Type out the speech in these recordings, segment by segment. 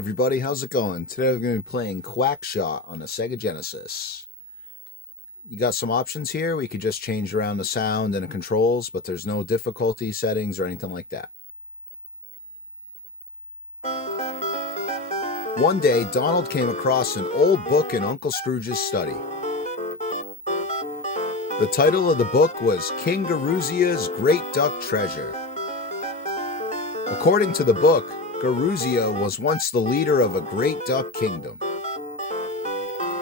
everybody, how's it going? Today we're going to be playing Quackshot on the Sega Genesis. You got some options here. We could just change around the sound and the controls, but there's no difficulty settings or anything like that. One day, Donald came across an old book in Uncle Scrooge's study. The title of the book was King Garuzia's Great Duck Treasure. According to the book, Garuzia was once the leader of a great duck kingdom.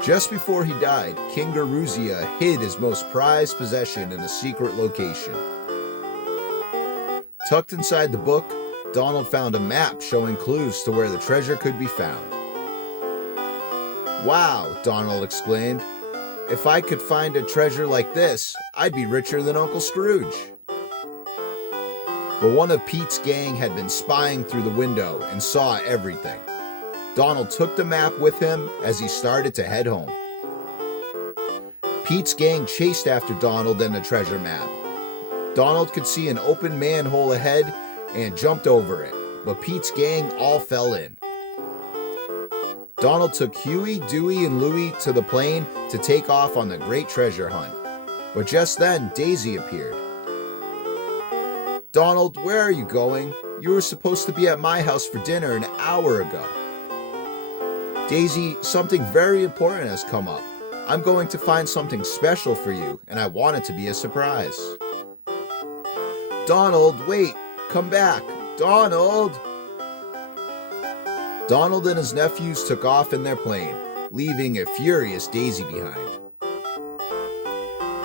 Just before he died, King Garuzia hid his most prized possession in a secret location. Tucked inside the book, Donald found a map showing clues to where the treasure could be found. "Wow," Donald exclaimed. "If I could find a treasure like this, I'd be richer than Uncle Scrooge." But one of Pete's gang had been spying through the window and saw everything. Donald took the map with him as he started to head home. Pete's gang chased after Donald and the treasure map. Donald could see an open manhole ahead and jumped over it, but Pete's gang all fell in. Donald took Huey, Dewey, and Louie to the plane to take off on the great treasure hunt. But just then, Daisy appeared. "Donald, where are you going? You were supposed to be at my house for dinner an hour ago." "Daisy, something very important has come up. I'm going to find something special for you, and I want it to be a surprise." "Donald, wait! Come back! Donald!" Donald and his nephews took off in their plane, leaving a furious Daisy behind.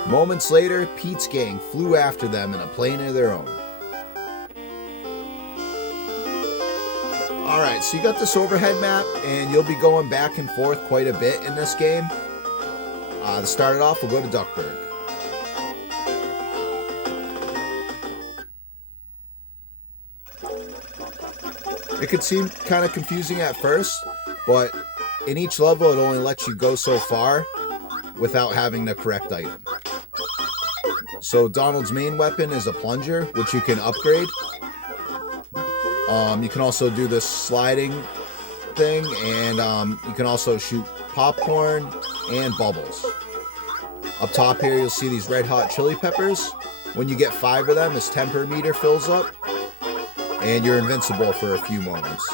Moments later, Pete's gang flew after them in a plane of their own. Alright, so you got this overhead map, and you'll be going back and forth quite a bit in this game. To start it off, we'll go to Duckburg. It could seem kind of confusing at first, but in each level it only lets you go so far without having the correct item. So Donald's main weapon is a plunger, which you can upgrade. You can also do this sliding thing, and you can also shoot popcorn and bubbles. Up top here, you'll see these red hot chili peppers. When you get 5 of them, his temper meter fills up, and you're invincible for a few moments.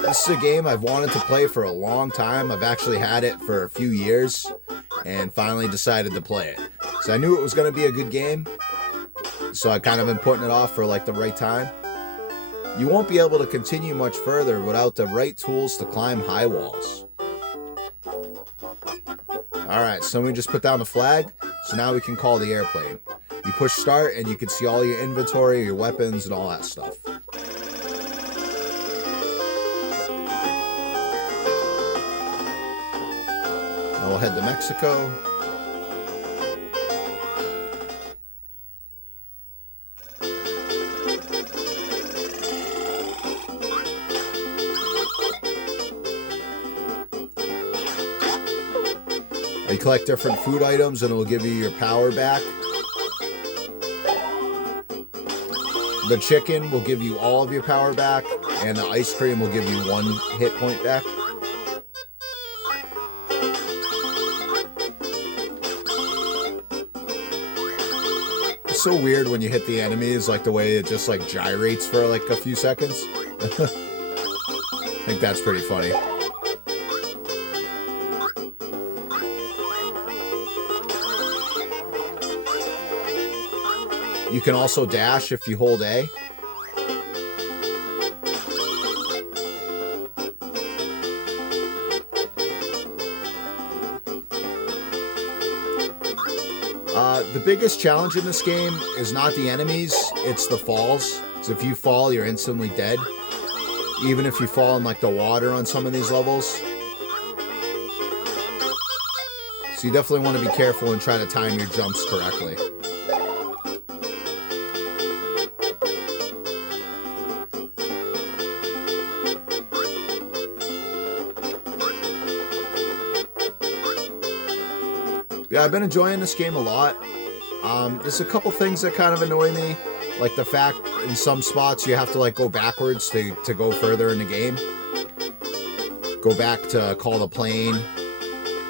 This is a game I've wanted to play for a long time. I've actually had it for a few years and finally decided to play it. So I knew it was going to be a good game, so I kind of been putting it off for like the right time. You won't be able to continue much further without the right tools to climb high walls. Alright, so we just put down the flag, so now we can call the airplane. You push start and you can see all your inventory, your weapons, and all that stuff. Now we'll head to Mexico. You collect different food items and it will give you your power back. The chicken will give you all of your power back, and the ice cream will give you 1 hit point back. It's so weird when you hit the enemies, like the way it just like gyrates for like a few seconds. I think that's pretty funny. You can also dash if you hold A. The biggest challenge in this game is not the enemies, it's the falls. So if you fall, you're instantly dead. Even if you fall in like the water on some of these levels. So you definitely want to be careful and try to time your jumps correctly. Yeah, I've been enjoying this game a lot. There's a couple things that kind of annoy me, like the fact in some spots you have to like go backwards to go further in the game. Go back to call the plane,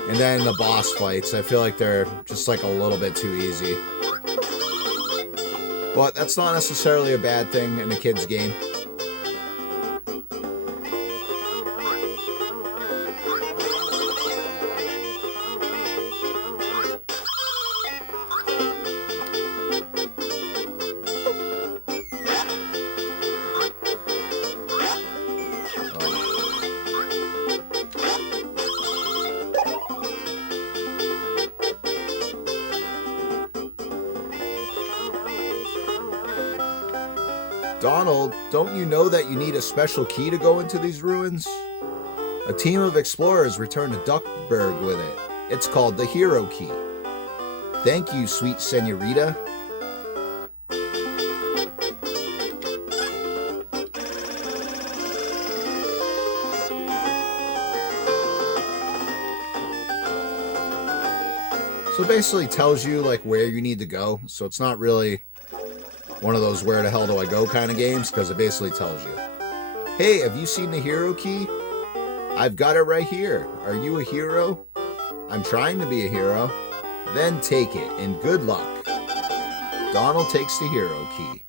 and then the boss fights. I feel like they're just like a little bit too easy. But that's not necessarily a bad thing in a kid's game. Donald, don't you know that you need a special key to go into these ruins? A team of explorers returned to Duckburg with it. It's called the Hero Key. Thank you, sweet senorita. So it basically tells you like where you need to go. So it's not really one of those where the hell do I go kind of games, because it basically tells you, hey, have you seen the Hero Key? I've got it right here. Are you a hero? I'm trying to be a hero. Then take it, and good luck. Donald takes the Hero Key.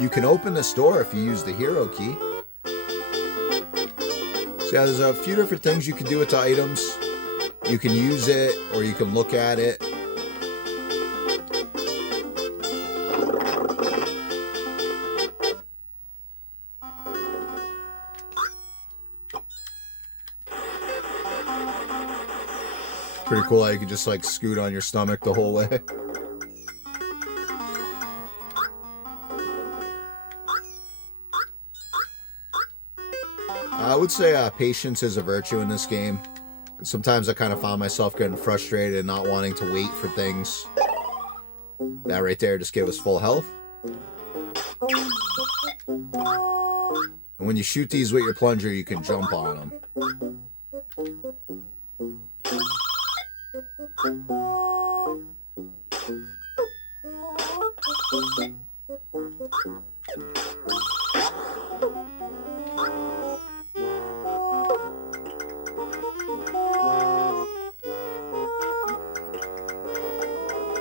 You can open this door if you use the Hero Key. So yeah, there's a few different things you can do with the items. You can use it, or you can look at it. Pretty cool how you can just like scoot on your stomach the whole way. I would say patience is a virtue in this game. Sometimes I kind of found myself getting frustrated and not wanting to wait for things. That right there just gave us full health. And when you shoot these with your plunger, you can jump on them.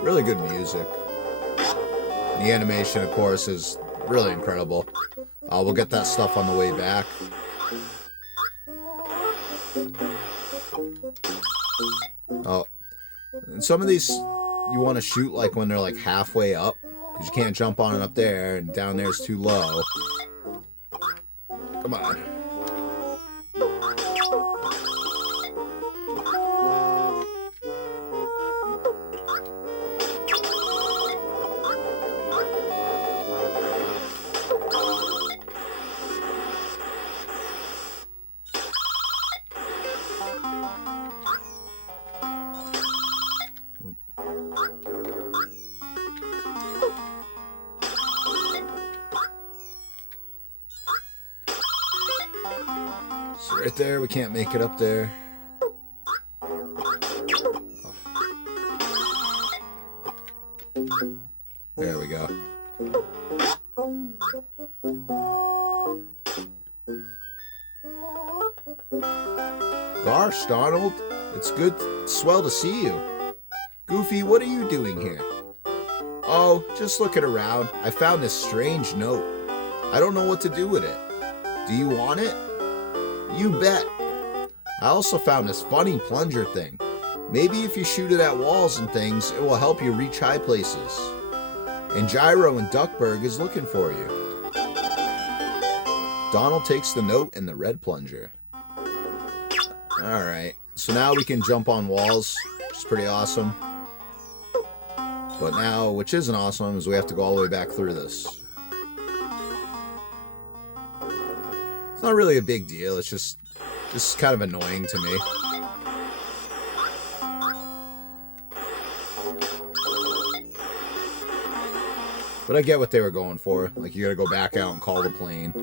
Really good music. And the animation, of course, is really incredible. We'll get that stuff on the way back. Oh, and some of these you want to shoot like when they're like halfway up, because you can't jump on it up there, and down there's too low. Come on. Right there, we can't make it up there. There we go. Gosh, Donald, it's swell to see you. Goofy, what are you doing here? Oh, just looking around. I found this strange note. I don't know what to do with it. Do you want it? You bet. I also found this funny plunger thing. Maybe if you shoot it at walls and things, it will help you reach high places. And Gyro in Duckburg is looking for you. Donald takes the note and the red plunger. Alright, so now we can jump on walls, which is pretty awesome. But now, which isn't awesome, is we have to go all the way back through this. It's not really a big deal, it's just kind of annoying to me. But I get what they were going for. Like, you gotta go back out and call the plane.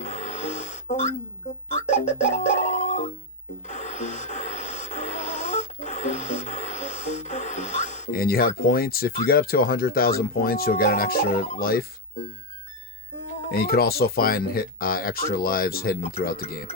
And you have points. If you get up to 100,000 points, you'll get an extra life. And you can also find extra lives hidden throughout the game.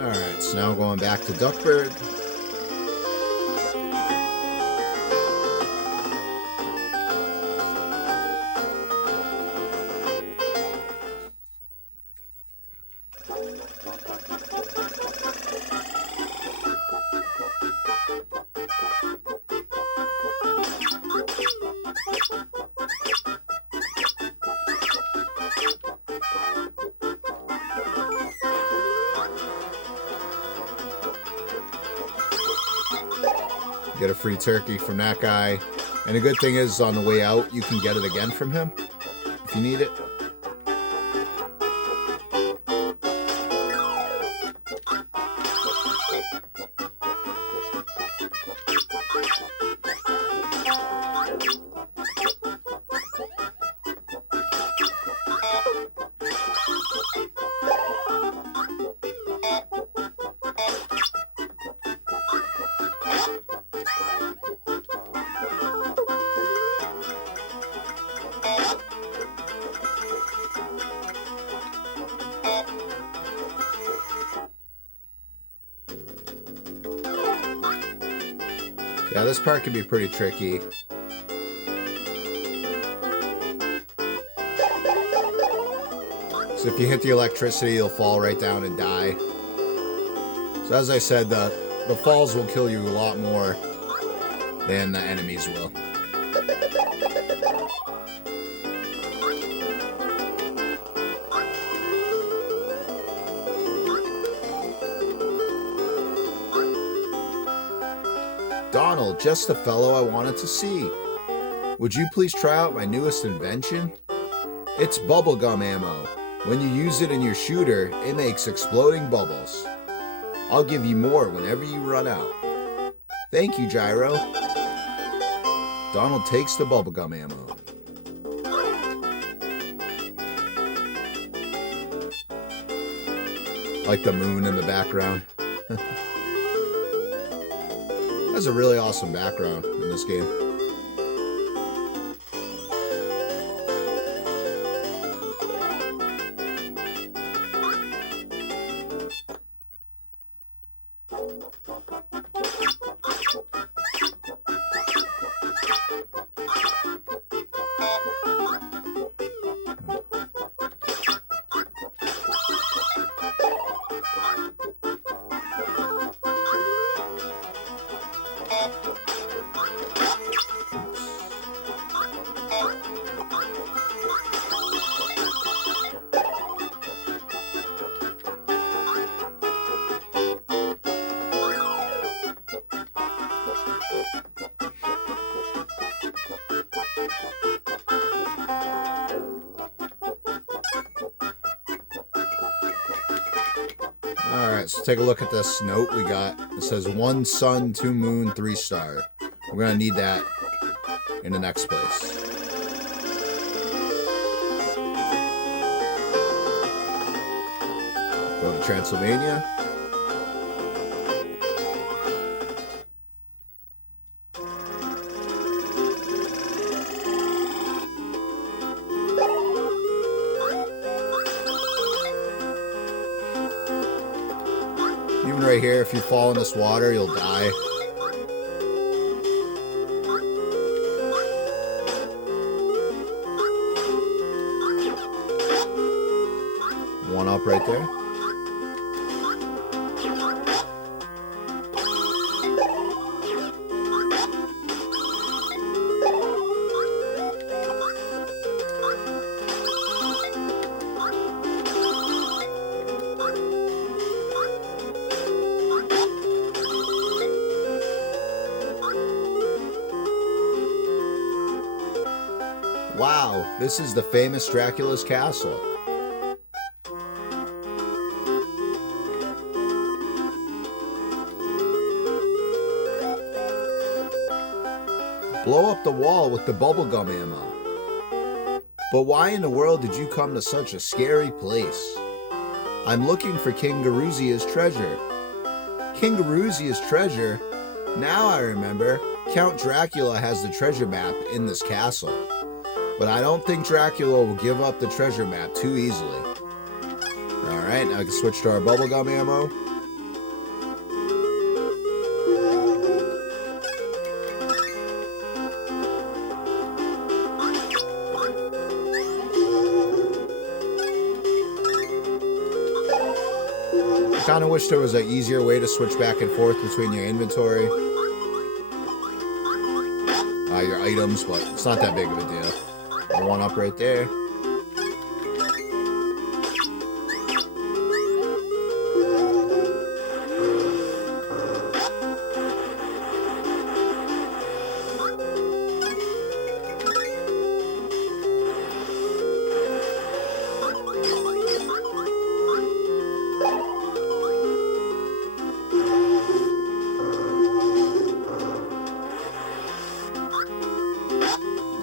Alright, so now going back to Duckburg. Get a free turkey from that guy. And the good thing is, on the way out, you can get it again from him if you need it. Yeah, this part can be pretty tricky. So if you hit the electricity, you'll fall right down and die. So as I said, the falls will kill you a lot more than the enemies will. Donald, just the fellow I wanted to see. Would you please try out my newest invention? It's bubblegum ammo. When you use it in your shooter, it makes exploding bubbles. I'll give you more whenever you run out. Thank you, Gyro. Donald takes the bubblegum ammo. Like the moon in the background. That's a really awesome background in this game. Alright, so take a look at this note we got. It says 1 sun, 2 moon, 3 star. We're going to need that in the next place. Go to Transylvania. Even right here, if you fall in this water, you'll die. there. Wow, this is the famous Dracula's castle. Blow up the wall with the bubblegum ammo. But why in the world did you come to such a scary place? I'm looking for King Garuzia's treasure. King Garuzia's treasure? Now I remember, Count Dracula has the treasure map in this castle. But I don't think Dracula will give up the treasure map too easily. Alright, now I can switch to our bubblegum ammo. I kind of wish there was an easier way to switch back and forth between your inventory. Your items, but it's not that big of a deal. One up right there.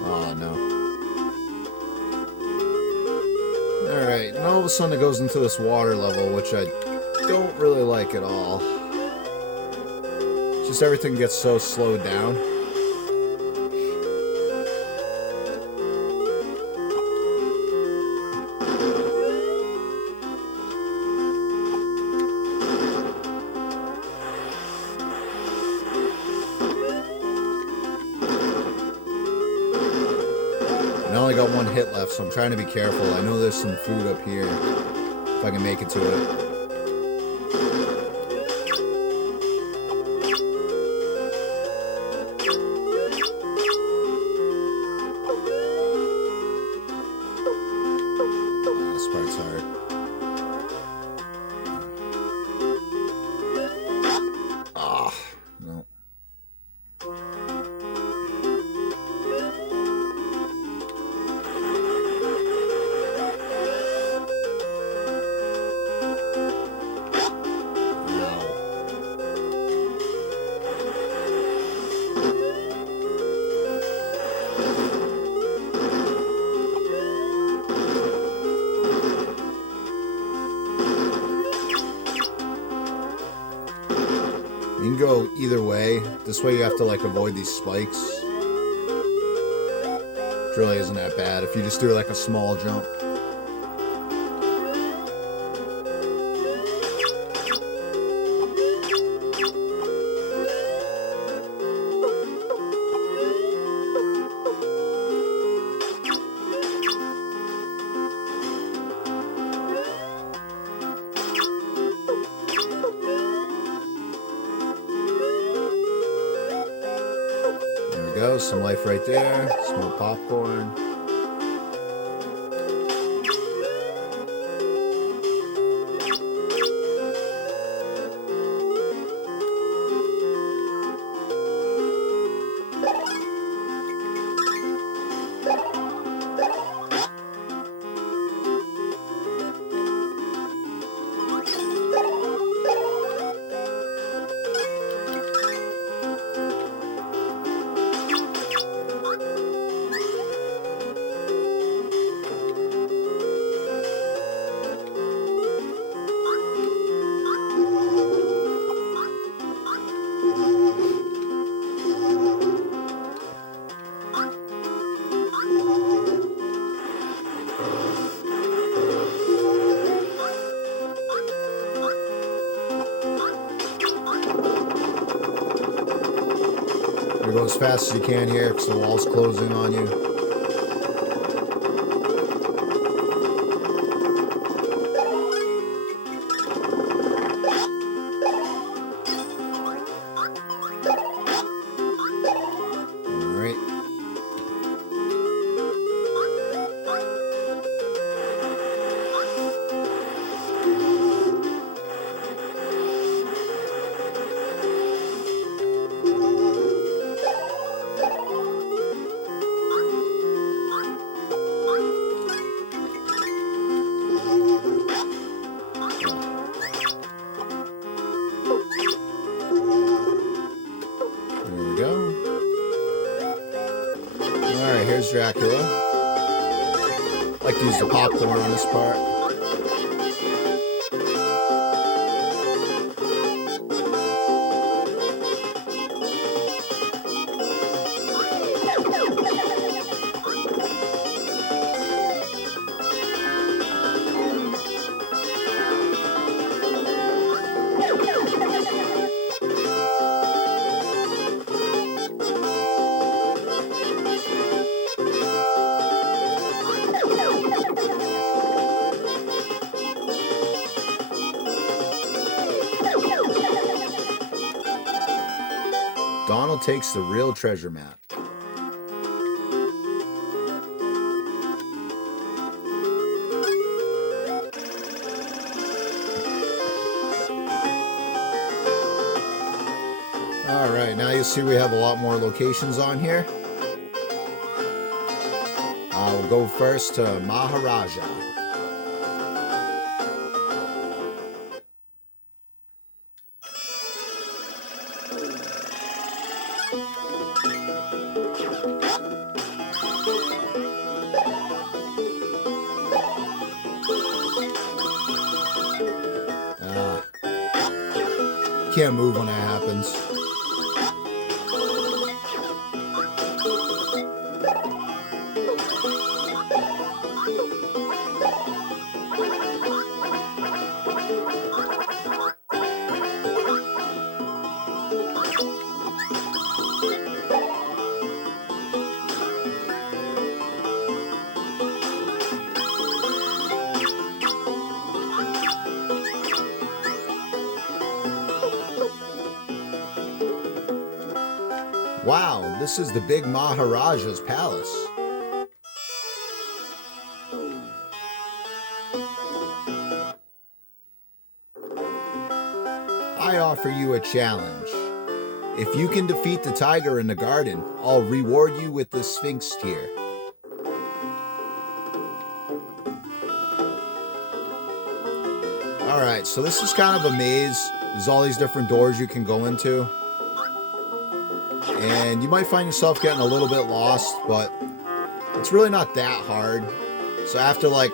Oh no. Alright, and all of a sudden it goes into this water level, which I don't really like at all. Just everything gets so slowed down. I only got one hit left, so I'm trying to be careful. I know there's some food up here, if I can make it to it. Oh, this part's hard. Ah, no. You can go either way. This way you have to like avoid these spikes. It really isn't that bad if you just do like a small jump. Go, some life right there, some more popcorn. You go as fast as you can here because the wall's closing on you. Alright, here's Dracula. Like to use the popcorn on this part. Donald takes the real treasure map. Alright, now you see we have a lot more locations on here. We'll go first to Maharaja. Can't move when that happens. Wow, this is the big Maharaja's palace. I offer you a challenge. If you can defeat the tiger in the garden, I'll reward you with the Sphinx tear. Alright, so this is kind of a maze. There's all these different doors you can go into. And you might find yourself getting a little bit lost, but it's really not that hard. So after 4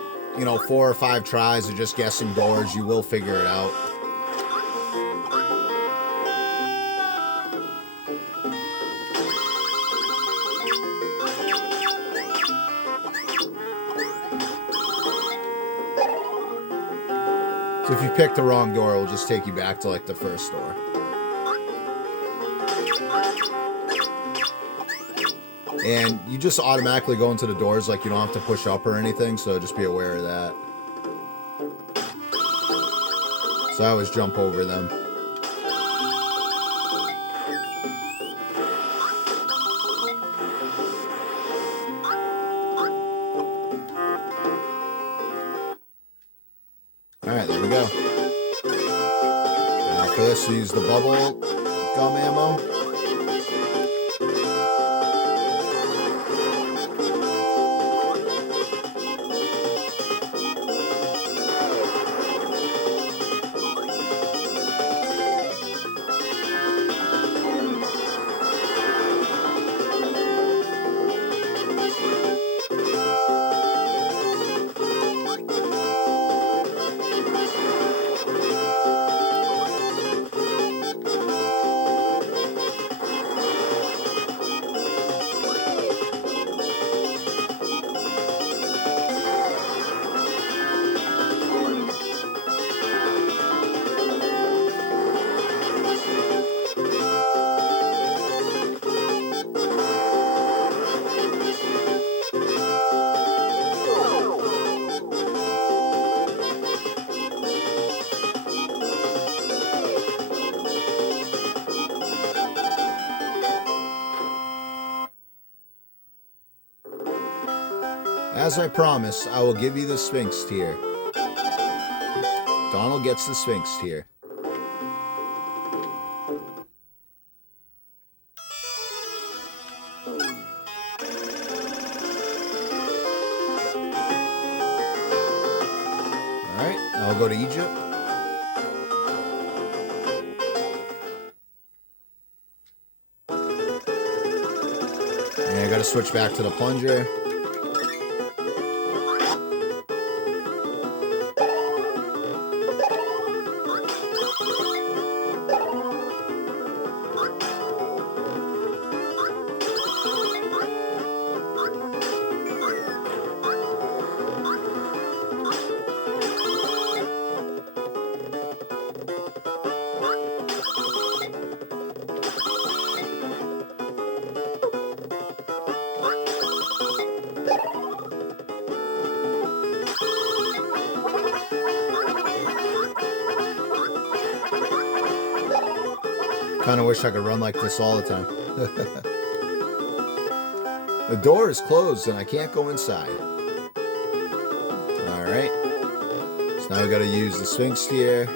or 5 tries of just guessing doors, you will figure it out. So if you pick the wrong door, it will just take you back to the first door. And you just automatically go into the doors, you don't have to push up or anything, so just be aware of that. So I always jump over them. Alright, there we go. Now for this, we use the bubble gum ammo. As I promised, I will give you the Sphinx tear. Donald gets the Sphinx tear. Alright, now I'll go to Egypt. And I gotta switch back to the plunger. Kind of wish I could run like this all the time. The door is closed and I can't go inside. Alright. So now we gotta use the swing steer.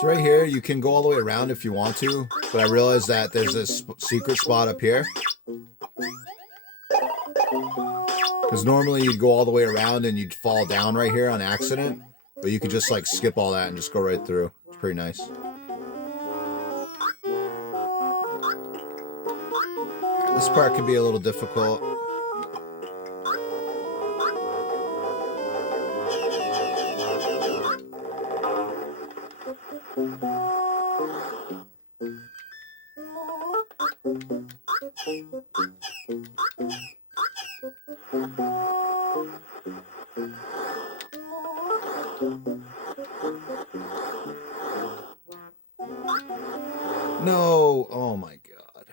So right here, you can go all the way around if you want to, but I realized that there's this secret spot up here. Because normally you'd go all the way around and you'd fall down right here on accident, but you could just like skip all that and just go right through. It's pretty nice. This part could be a little difficult. No, oh my God.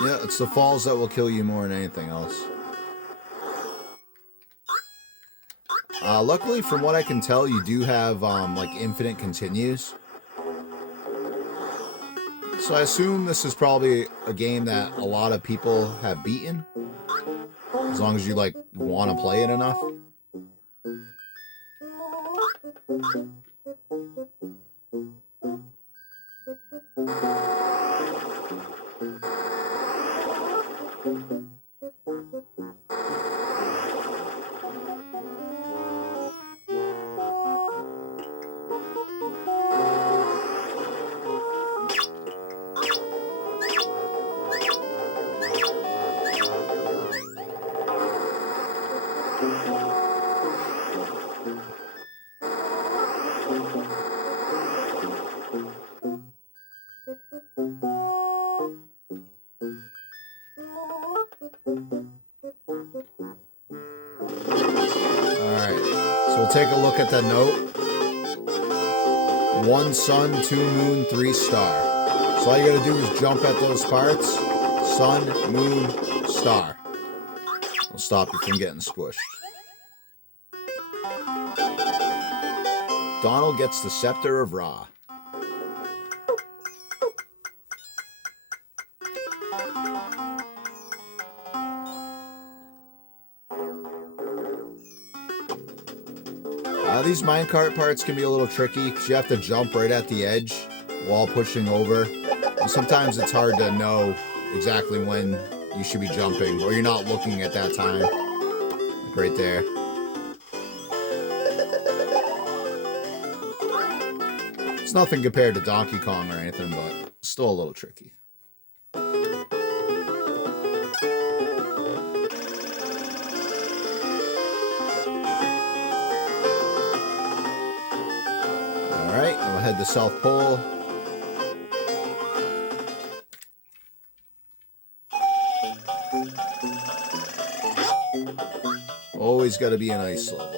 Yeah, it's the falls that will kill you more than anything else. Luckily, from what I can tell, you do have like infinite continues. So I assume this is probably a game that a lot of people have beaten, as long as you like want to play it enough. Take a look at the note. 1 sun, 2 moon, 3 star. So all you gotta do is jump at those parts. Sun, moon, star. It'll stop you from getting squished. Donald gets the Scepter of Ra. These minecart parts can be a little tricky because you have to jump right at the edge while pushing over. And sometimes it's hard to know exactly when you should be jumping, or you're not looking at that time. Like right there. It's nothing compared to Donkey Kong or anything, but still a little tricky. Alright, I'll head to South Pole. Always got to be an ice level.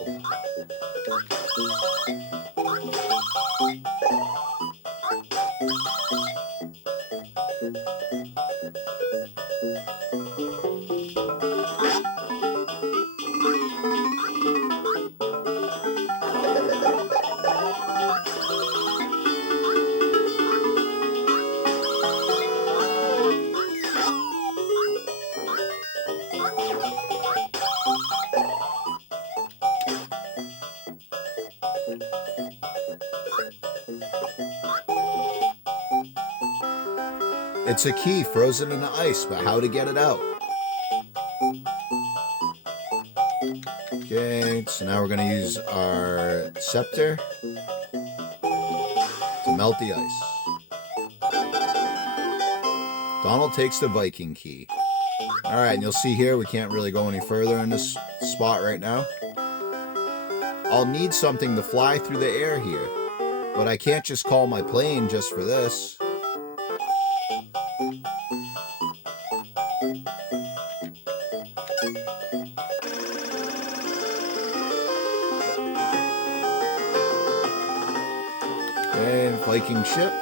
It's a key frozen in the ice, but how to get it out? Okay, so now we're going to use our scepter to melt the ice. Donald takes the Viking key. Alright, and you'll see here we can't really go any further in this spot right now. I'll need something to fly through the air here, but I can't just call my plane just for this. And Viking ship.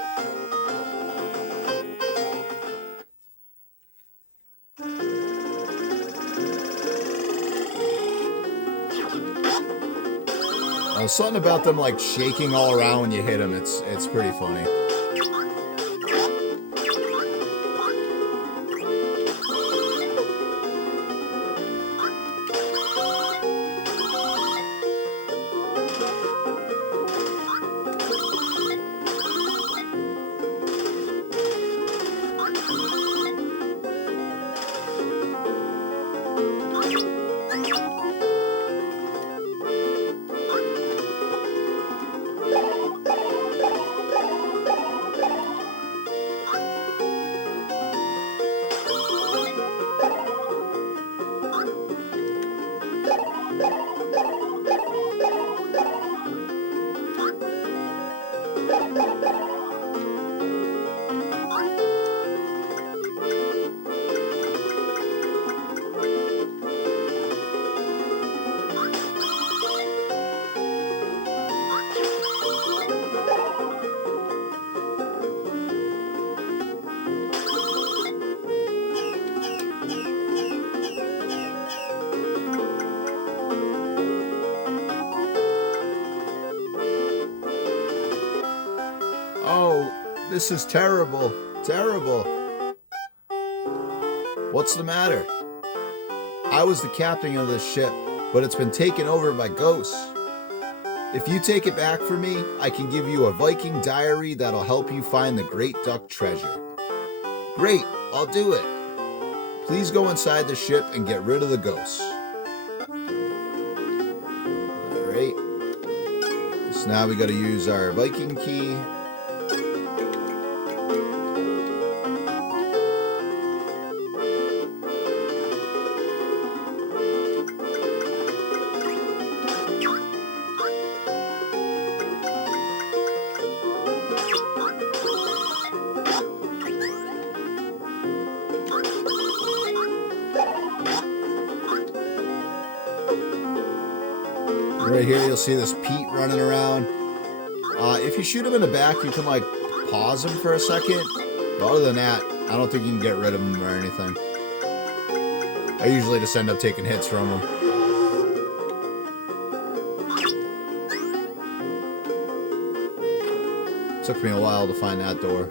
Something about them like shaking all around when you hit them. It's pretty funny. Oh, this is terrible. Terrible. What's the matter? I was the captain of this ship, but it's been taken over by ghosts. If you take it back for me, I can give you a Viking diary that'll help you find the Great Duck treasure. Great, I'll do it. Please go inside the ship and get rid of the ghosts. Alright. So now we gotta use our Viking key. Right here, you'll see this Pete running around. If you shoot him in the back, you can like pause him for a second. But other than that, I don't think you can get rid of him or anything. I usually just end up taking hits from him. Took me a while to find that door.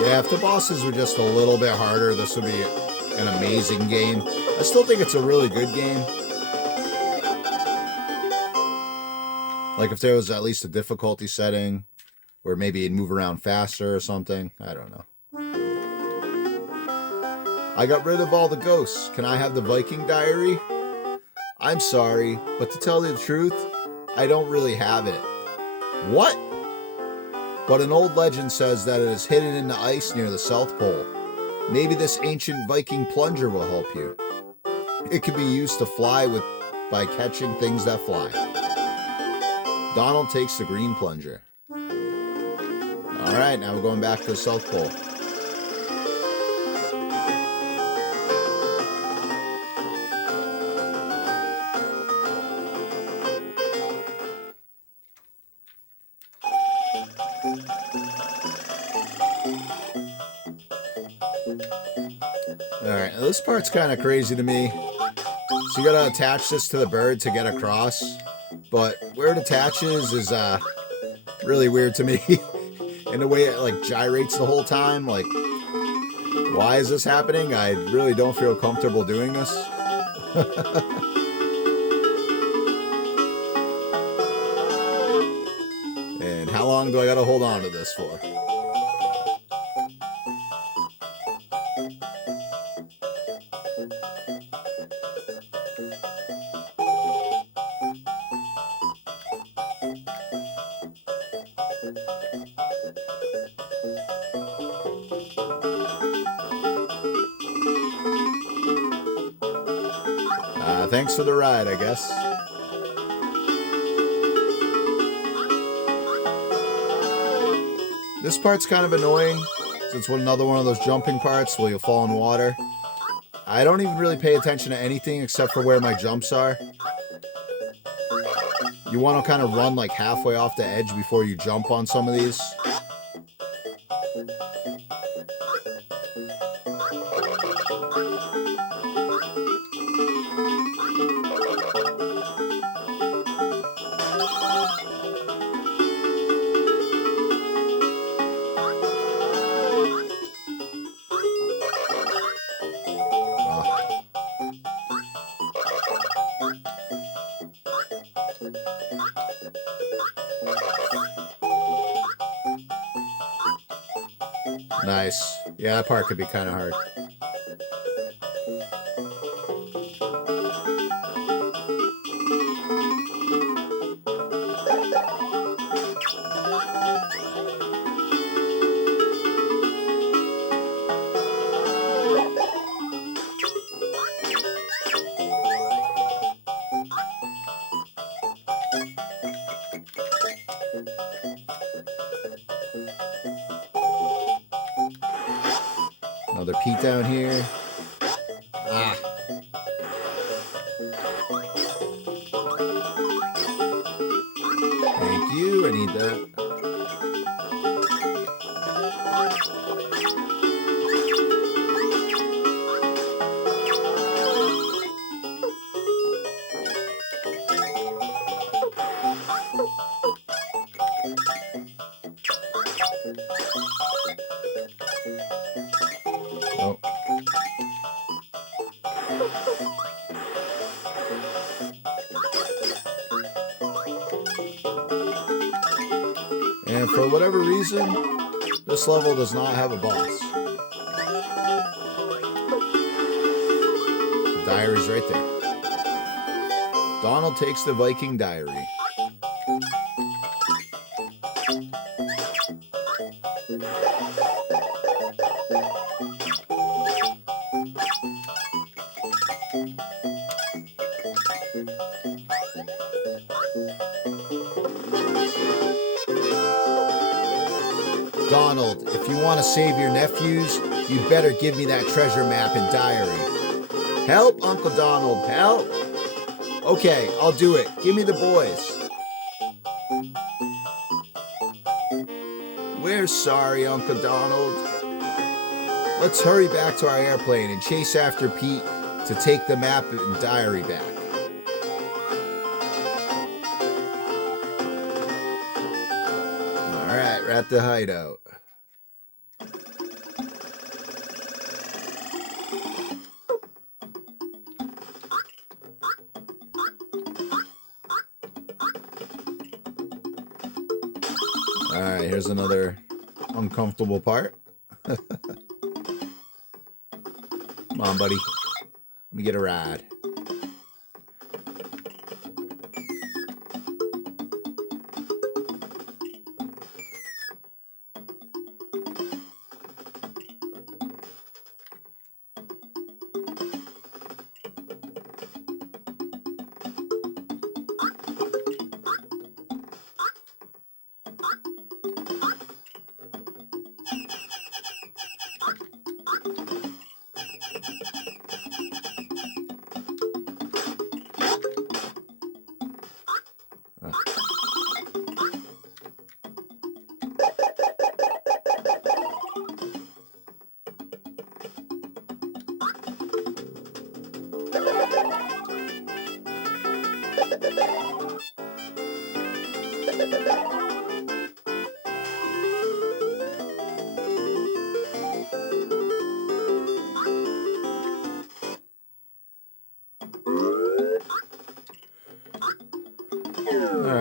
Yeah, if the bosses were just a little bit harder, this would be an amazing game. I still think it's a really good game. Like if there was at least a difficulty setting, or maybe it'd move around faster or something. I don't know. I got rid of all the ghosts. Can I have the Viking diary? I'm sorry, but to tell you the truth, I don't really have it. What? But an old legend says that it is hidden in the ice near the South Pole. Maybe this ancient Viking plunger will help you. It can be used to fly with by catching things that fly. Donald takes the green plunger. Alright, now we're going back to the South Pole. Alright, this part's kind of crazy to me. So you gotta attach this to the bird to get across. But where it attaches is really weird to me. And the way it like gyrates the whole time. Like, why is this happening? I really don't feel comfortable doing this. And how long do I gotta hold on to this for? Thanks for the ride, I guess. This part's kind of annoying, since it's another one of those jumping parts where you'll fall in water. I don't even really pay attention to anything except for where my jumps are. You want to kind of run like halfway off the edge before you jump on some of these. Nice. Yeah, that part could be kind of hard. Another Pete down here. Ah. Thank you. I need that. Oh. And for whatever reason, this level does not have a boss. The diary's right there. Donald takes the Viking diary. Donald, if you want to save your nephews, you better give me that treasure map and diary. Help, Uncle Donald, help! Okay, I'll do it. Give me the boys. We're sorry, Uncle Donald. Let's hurry back to our airplane and chase after Pete to take the map and diary back. Alright, we're at the hideout. Alright, here's another uncomfortable part. Come on, buddy. Let me get a ride.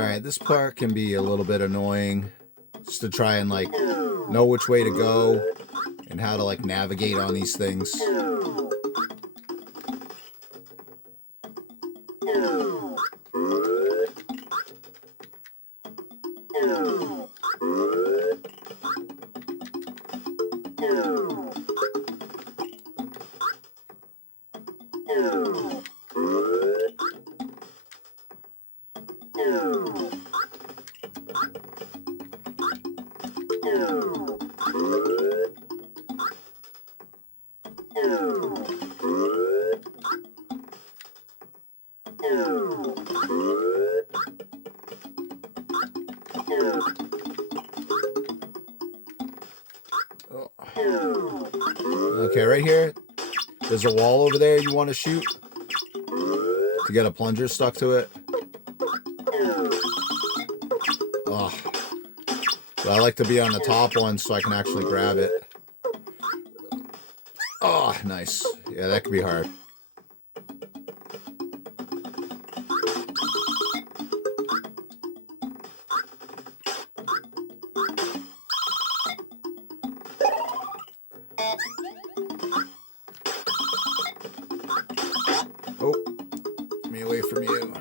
Alright, this part can be a little bit annoying. Just to try and, like, know which way to go and how to, like, navigate on these things. Okay, right here, there's a wall over there you want to shoot to get a plunger stuck to it. Oh, but I like to be on the top one so I can actually grab it. Oh, nice. Yeah, that could be hard. Oh, get me away from you.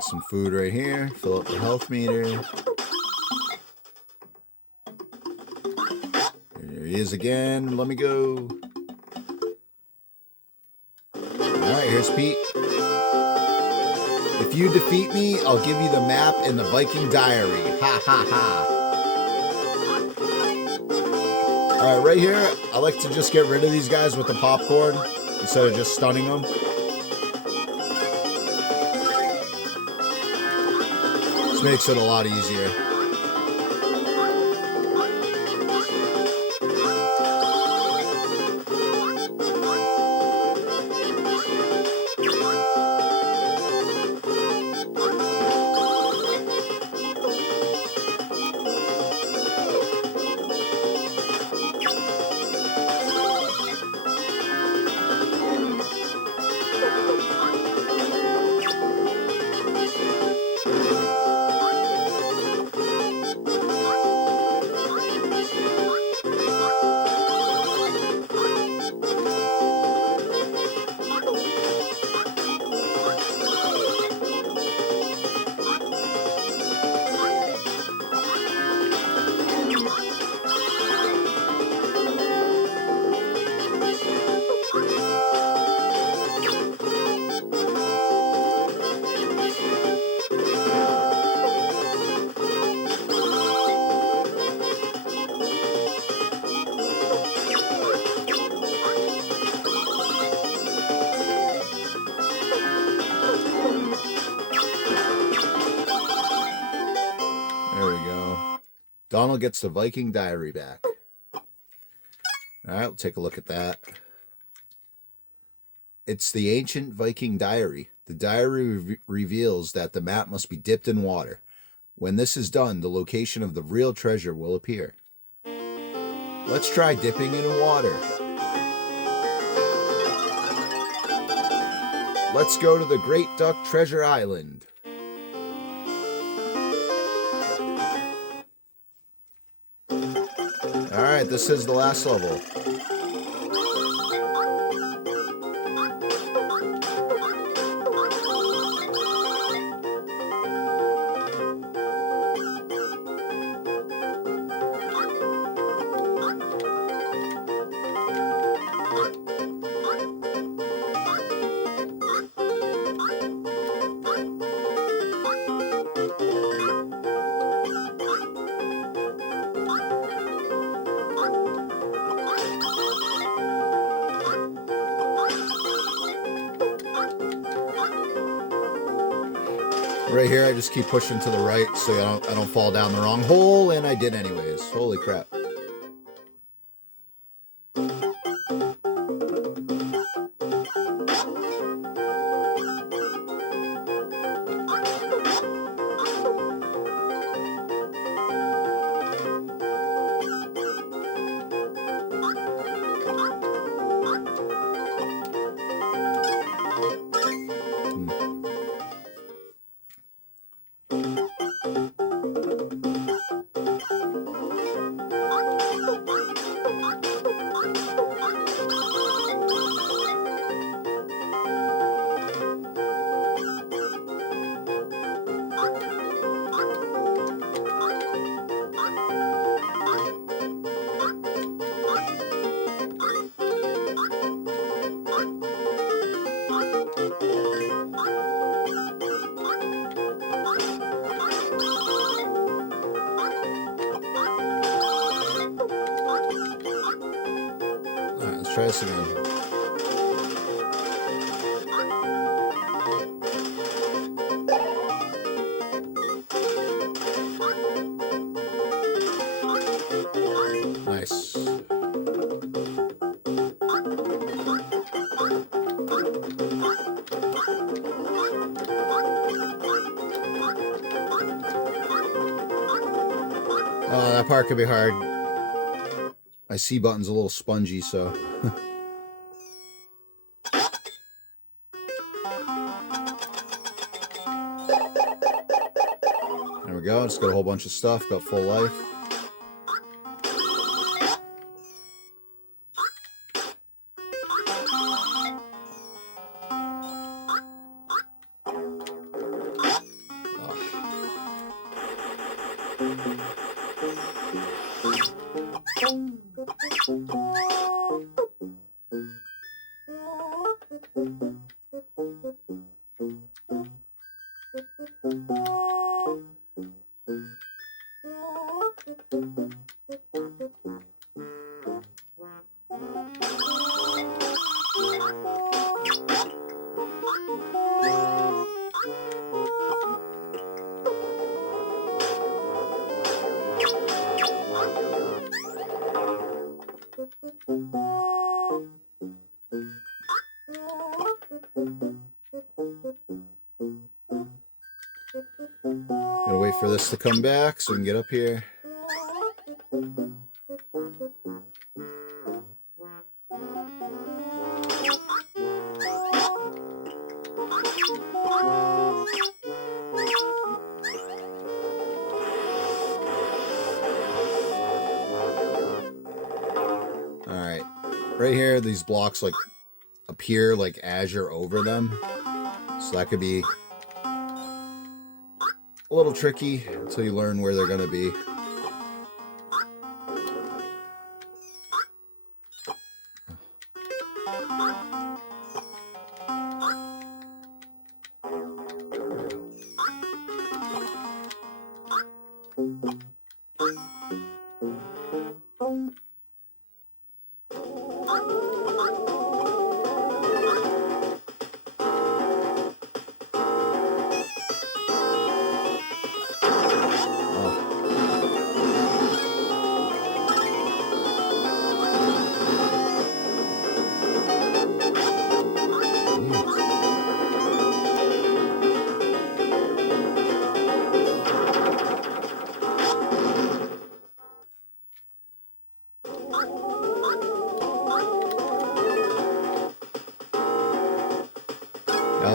Some food right here. Fill up the health meter. There he is again. Let me go. Alright, here's Pete. If you defeat me, I'll give you the map and the Viking diary. Ha ha ha. Alright, right here, I like to just get rid of these guys with the popcorn instead of just stunning them. This makes it a lot easier. There we go. Donald gets the Viking diary back. Alright, we'll take a look at that. It's the ancient Viking diary. The diary reveals that the map must be dipped in water. When this is done, the location of the real treasure will appear. Let's try dipping in water. Let's go to the Great Duck Treasure Island. Alright, this is the last level. Right here, I just keep pushing to the right so I don't fall down the wrong hole, and I did anyways. Holy crap. Let's try this again. Nice. Oh, that part could be hard. My C button's a little spongy, so. There we go. Just got a whole bunch of stuff. Got full life. Gotta wait for this to come back so we can get up here. Alright. Right here, these blocks like appear like as you're over them. So that could be a little tricky until you learn where they're going to be.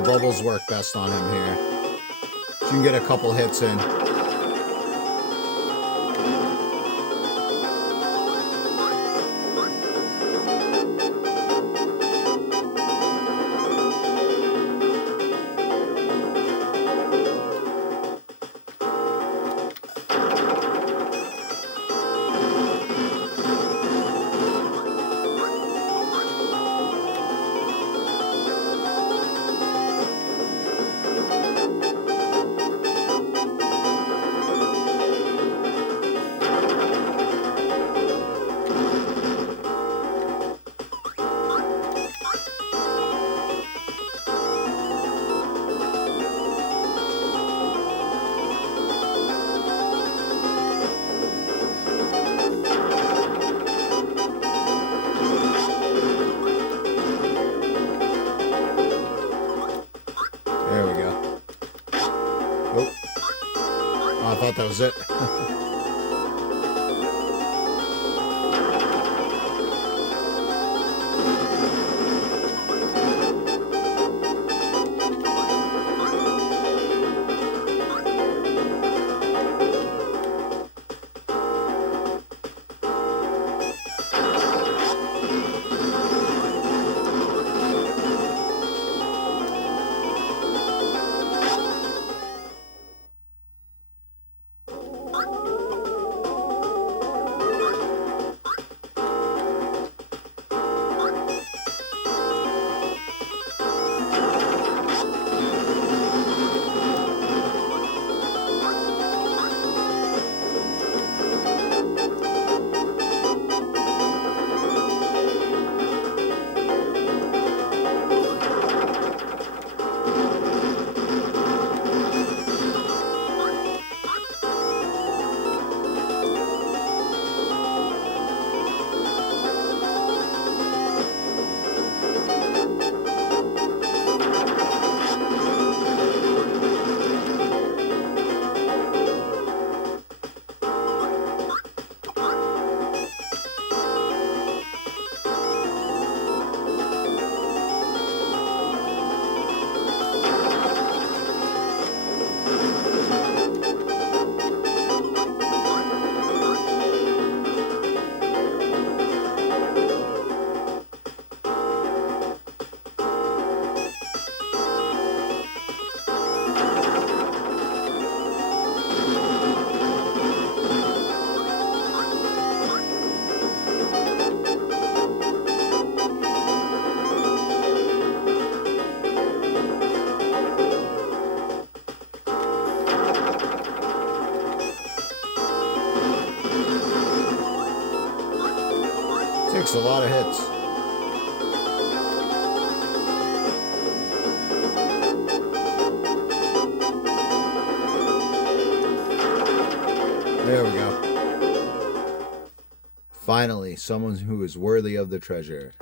Bubbles work best on him here. So you can get a couple hits in. thought that was it. Takes a lot of hits. There we go. Finally, someone who is worthy of the treasure.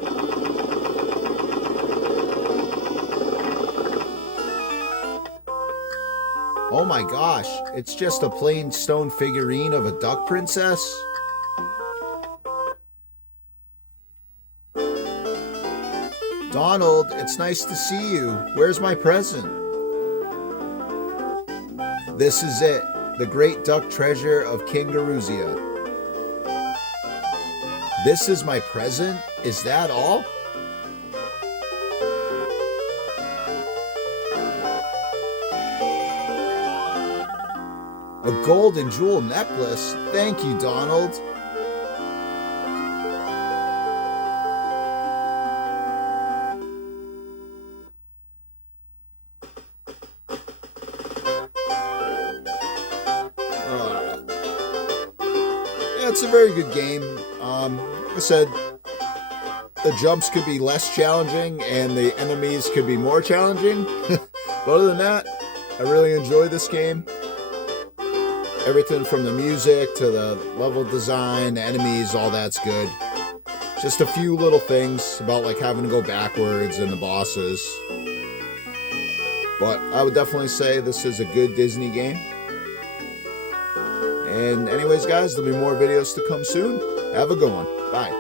Oh my gosh, it's just a plain stone figurine of a duck princess? Donald, it's nice to see you. Where's my present? This is it, the great duck treasure of King Garuzia. This is my present? Is that all? A gold and jewel necklace? Thank you, Donald. It's a very good game. Like I said, the jumps could be less challenging and the enemies could be more challenging. But other than that, I really enjoy this game. Everything from the music to the level design, the enemies, all that's good. Just a few little things about like having to go backwards and the bosses. But I would definitely say this is a good Disney game. And anyways, guys, there'll be more videos to come soon. Have a good one. Bye.